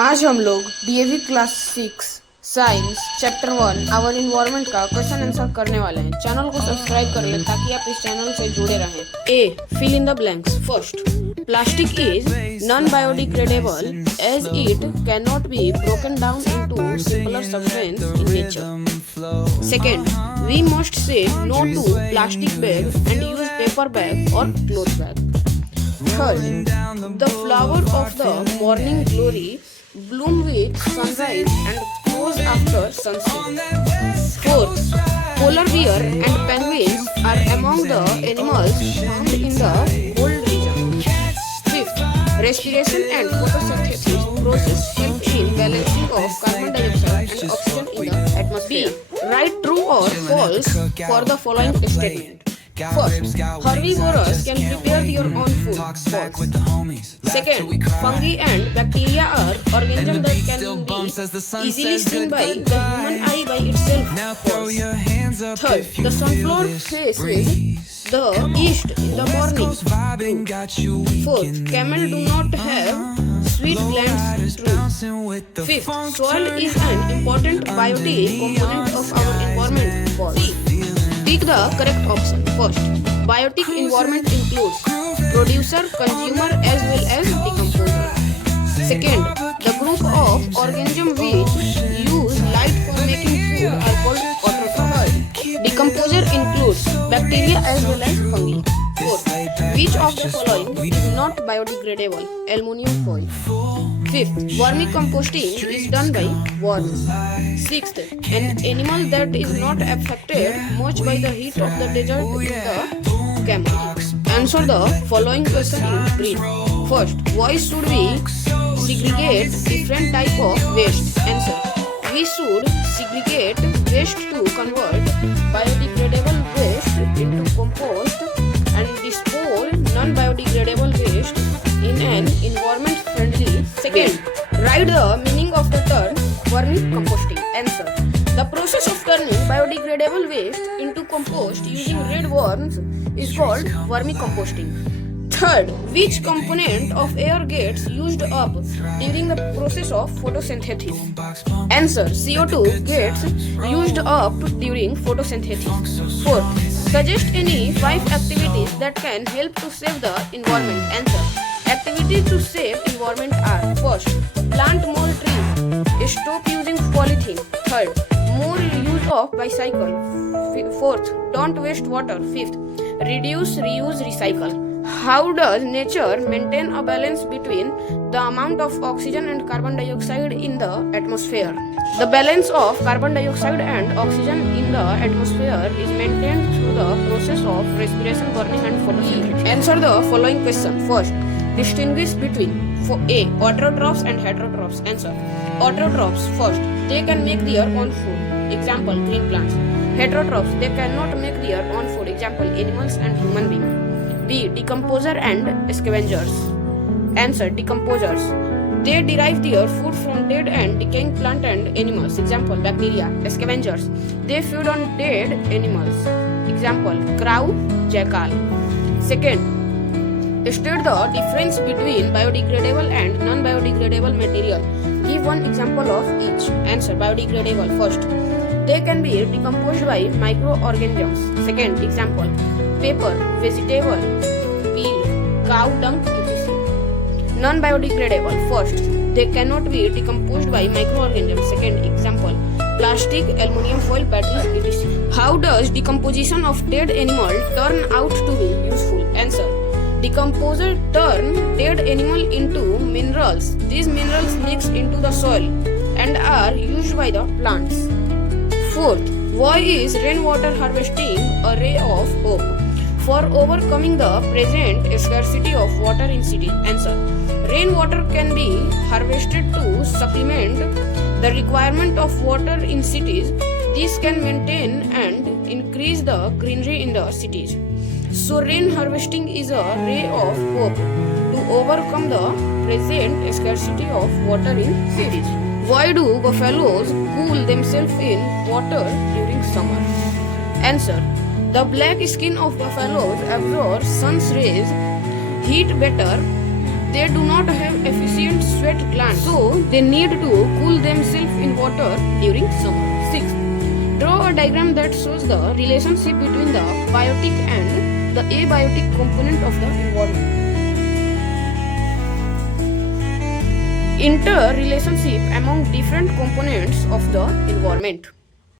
आज हम लोग DAV class 6 science chapter 1 our environment का क्वेश्चन आंसर करने वाले हैं। चैनल को सब्सक्राइब कर लें ताकि आप इस चैनल से जुड़े रहें। A, fill in the blanks. First, plastic is non biodegradable as it can not be broken down into simpler substance in nature. Second, we must say no to plastic bag and use paper bag और cloth bag. Third, the flower of the morning glory bloom with sunrise and close after sunset. Fourth, polar bear and penguins are among the animals found in the cold region. Fifth, respiration and photosynthesis process help in balancing of carbon dioxide and oxygen in the atmosphere. B, write true or false for the following statement. First, herbivores can prepare your own food. False. Second, fungi and bacteria are organisms that can be easily seen by the human eye by itself. False. Third, the sunflower faces the east in the morning. True. Fourth, camel do not have sweet glands. True. Fifth, soil is an important biotic component of our environment. False. Pick the correct option. First, biotic environment includes producer, consumer as well as decomposer. Second, the group of organisms which use light for making food are called autotrophs. Decomposer includes bacteria as well as fungi. Fourth, which of the following is not biodegradable? Aluminum foil. Fifth, vermicomposting is done by worms. Sixth, an animal that is not affected much by the heat of the desert is the camel. Answer the following question in brief. First, why should we segregate different type of waste? Answer, we should segregate waste to convert biodegradable waste into compost and dispose non-biodegradable waste in an environment-friendly. Second, write the meaning of the term vermicomposting. Answer, the process of turning biodegradable waste into compost using red worms is called vermicomposting. Third, which component of air gets used up during the process of photosynthesis? Answer, CO2 gets used up during photosynthesis. Fourth, suggest any 5 activities that can help to save the environment. Answer, activities to save environment are: first, plant more trees, stop using polythene. Third, more use of bicycle. Fourth, don't waste water. Fifth, reduce, reuse, recycle. How does nature maintain a balance between the amount of oxygen and carbon dioxide in the atmosphere? The balance of carbon dioxide and oxygen in the atmosphere is maintained through the process of respiration, burning and photosynthesis. Answer the following question. First, distinguish between A, autotrophs and heterotrophs. Answer, autotrophs. First, they can make their own food. Example, green plants. Heterotrophs, they cannot make their own food. Example, animals and human beings. B, decomposer and scavengers. Answer, decomposers. They derive their food from dead and decaying plant and animals. Example, bacteria. Scavengers, they feed on dead animals. Example, crow, jackal. Second, state the difference between biodegradable and non-biodegradable material. Give one example of each. Answer, biodegradable. First, they can be decomposed by microorganisms. Second, example, paper, vegetable, peel, cow dung, etc. Non-biodegradable. First, they cannot be decomposed by microorganisms. Second, example, plastic, aluminum foil, batteries, etc. How does decomposition of dead animal turn out to be useful? Answer, decomposer turn dead animal into minerals. These minerals mix into the soil and are used by the plants. Fourth, why is rainwater harvesting a ray of hope for overcoming the present scarcity of water in cities? Answer, rainwater can be harvested to supplement the requirement of water in cities. This can maintain and increase the greenery in the cities. So rain harvesting is a ray of hope to overcome the present scarcity of water in cities. Why do buffaloes cool themselves in water during summer? Answer, the black skin of buffaloes absorbs sun's rays heat better. They do not have efficient sweat glands, so they need to cool themselves in water during summer. 6. Draw a diagram that shows the relationship between the biotic and the abiotic component of the environment. Interrelationship among different components of the environment.